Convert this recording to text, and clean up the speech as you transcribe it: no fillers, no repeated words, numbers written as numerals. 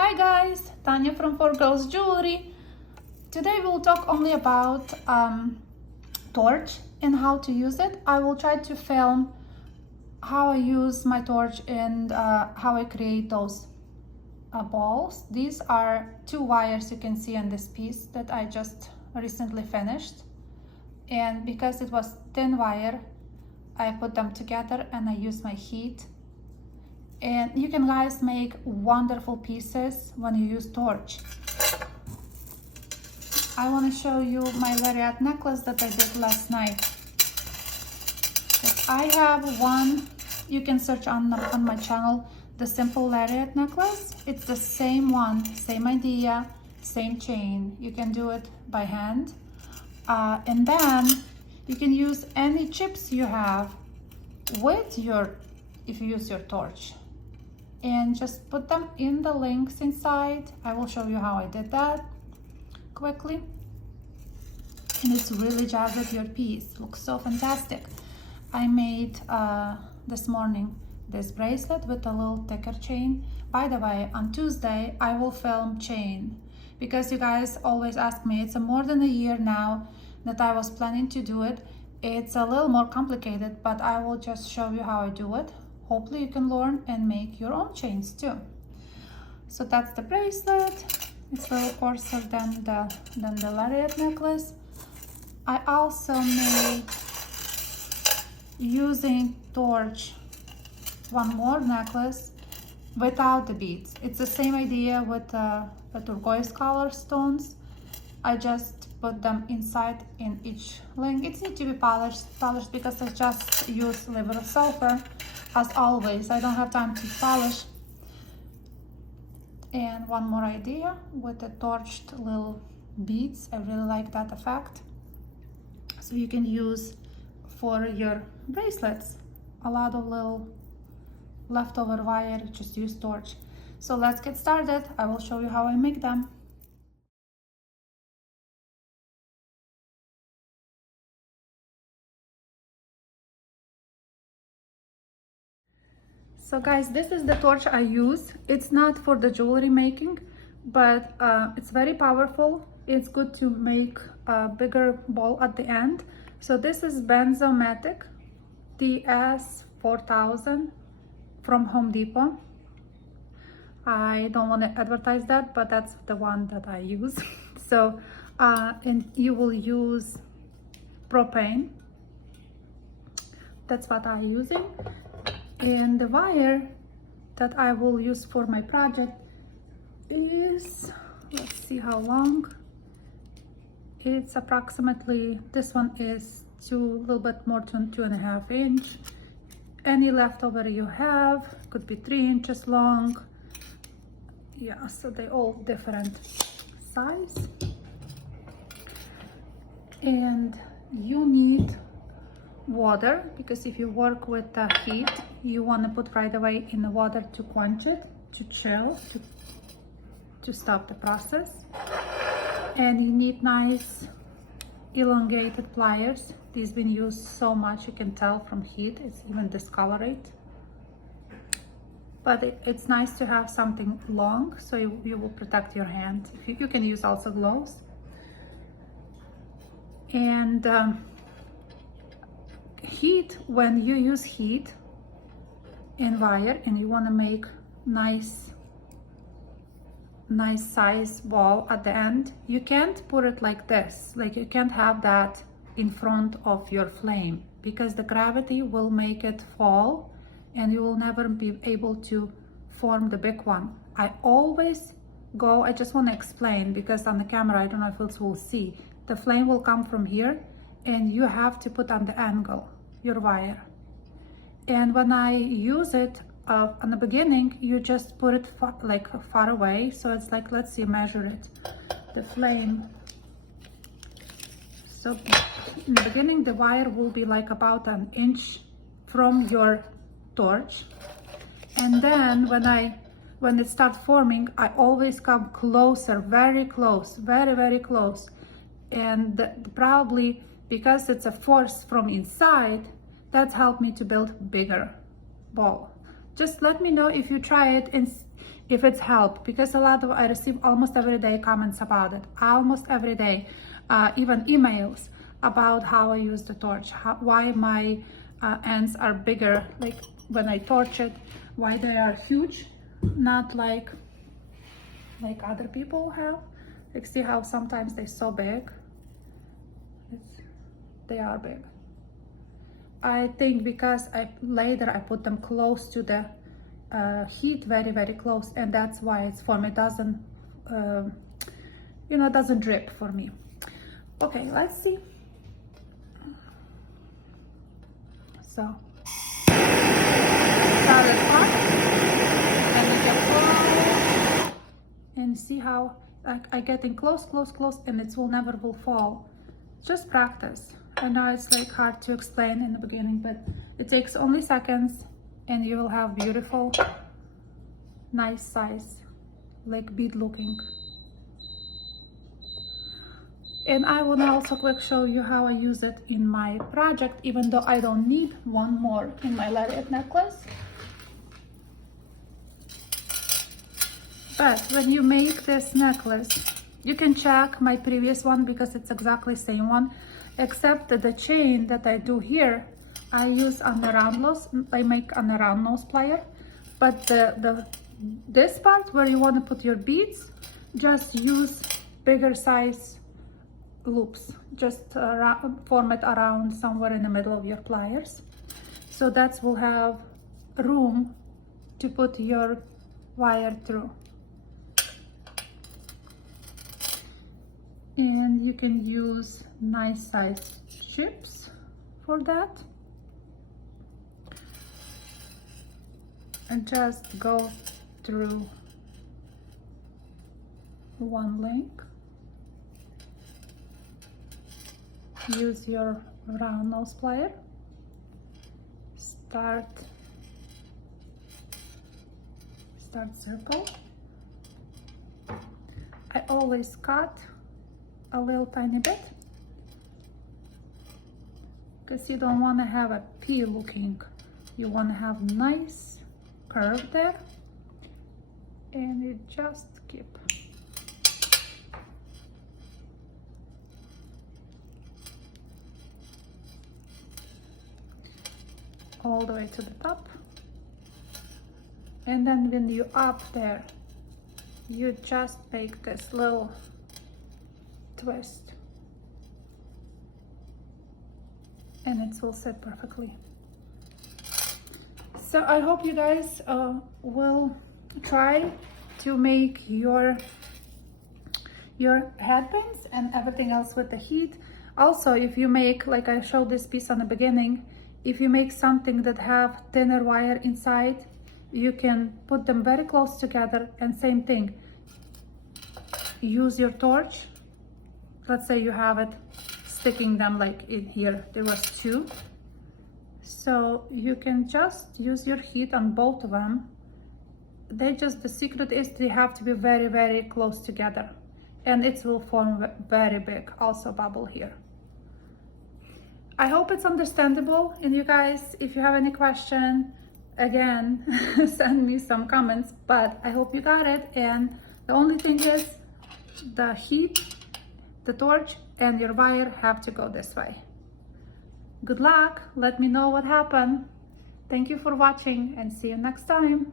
Hi guys, Tanya from 4Girls Jewelry. Today we'll talk only about torch and how to use it. I will try to film how I use my torch and how I create those balls. These are 2 wires you can see on this piece that I just recently finished. And because it was thin wire, I put them together and I use my heat. And you can guys make wonderful pieces when you use torch. I want to show you my lariat necklace that I did last night. I have one, you can search on my channel, the simple lariat necklace. It's the same one, same idea, same chain. You can do it by hand. And then you can use any chips you have with if you use your torch. And just put them in the links inside. I will show you how I did that quickly. And it's really jagged your piece. Looks so fantastic. I made this morning this bracelet with a little thicker chain. By the way, on Tuesday I will film chain because you guys always ask me. It's more than a year now that I was planning to do it. It's a little more complicated, but I will just show you how I do it. Hopefully you can learn and make your own chains too. So that's the bracelet. It's a little coarser than the lariat necklace. I also made, using torch, one more necklace without the beads. It's the same idea with the turquoise color stones. I just put them inside in each link. It needs to be polished because I just use liver sulfur. As always, I don't have time to polish. And one more idea with the torched little beads. I really like that effect. So you can use for your bracelets a lot of little leftover wire, just use torch. So let's get started. I will show you how I make them. So guys, this is the torch I use. It's not for the jewelry making, but it's very powerful. It's good to make a bigger ball at the end. So this is Benzomatic TS4000 from Home Depot. I don't want to advertise that, but that's the one that I use. So, and you will use propane. That's what I'm using. And the wire that I will use for my project is, let's see how long. It's approximately, this one is a little bit more than 2.5 inch. Any leftover you have, could be 3 inches long. Yeah, so they're all different size. And you need water, because if you work with the heat, you want to put right away in the water to quench it, to chill, to stop the process. And you need nice elongated pliers. These been used so much, you can tell from heat, it's even discolored. But it's nice to have something long, so you will protect your hand. You can use also gloves. And heat, when you use heat and wire and you want to make nice size ball at the end, you can't put it like this. Like, you can't have that in front of your flame because the gravity will make it fall and you will never be able to form the big one. I always go, I just want to explain because on the camera I don't know if it will see, the flame will come from here and you have to put on the angle your wire. And when I use it in the beginning, you just put it far away. So it's like, let's see, measure it, the flame. So in the beginning, the wire will be like about 1 inch from your torch. And then when it starts forming, I always come closer, very close, very, very close. And probably because it's a force from inside, that's helped me to build bigger ball. Just let me know if you try it if it's help, because I receive almost every day comments about it, almost every day, even emails about how I use the torch, why my ends are bigger, like when I torch it, why they are huge, not like other people have. Like, see how sometimes they're so big? They are big. I think because later I put them close to the heat, very, very close, and that's why it's for me, doesn't doesn't drip for me. Okay, let's see. So start as hot, and you get close, and see how I getting close, and it will fall. Just practice. I know it's like hard to explain in the beginning, but it takes only seconds, and you will have beautiful, nice size, like bead looking. And I will also quick show you how I use it in my project, even though I don't need one more in my lariat necklace. But when you make this necklace, you can check my previous one because it's exactly the same one, except that the chain that I do here, I use on the round nose. I make on the round nose plier, but this part where you want to put your beads, just use bigger size loops, just form it around somewhere in the middle of your pliers, so that will have room to put your wire through. And you can use nice size chips for that, and just go through one link. Use your round nose plier, start circle. I always cut a little tiny bit because you don't want to have a P looking, you want to have nice curve there, and you just keep all the way to the top. And then when you up there, you just make this little twist, and it will sit perfectly. So I hope you guys will try to make your headpins and everything else with the heat. Also, if you make, like I showed this piece on the beginning, if you make something that have thinner wire inside, you can put them very close together, and same thing, use your torch. Let's say you have it sticking them like in here, there was two, so you can just use your heat on both of them. The secret is they have to be very, very close together, and it will form very big also bubble here. I hope it's understandable, and you guys, if you have any question, again, send me some comments, but I hope you got it. And the only thing is the heat, the torch, and your wire have to go this way. Good luck. Let me know what happened. Thank you for watching, and see you next time.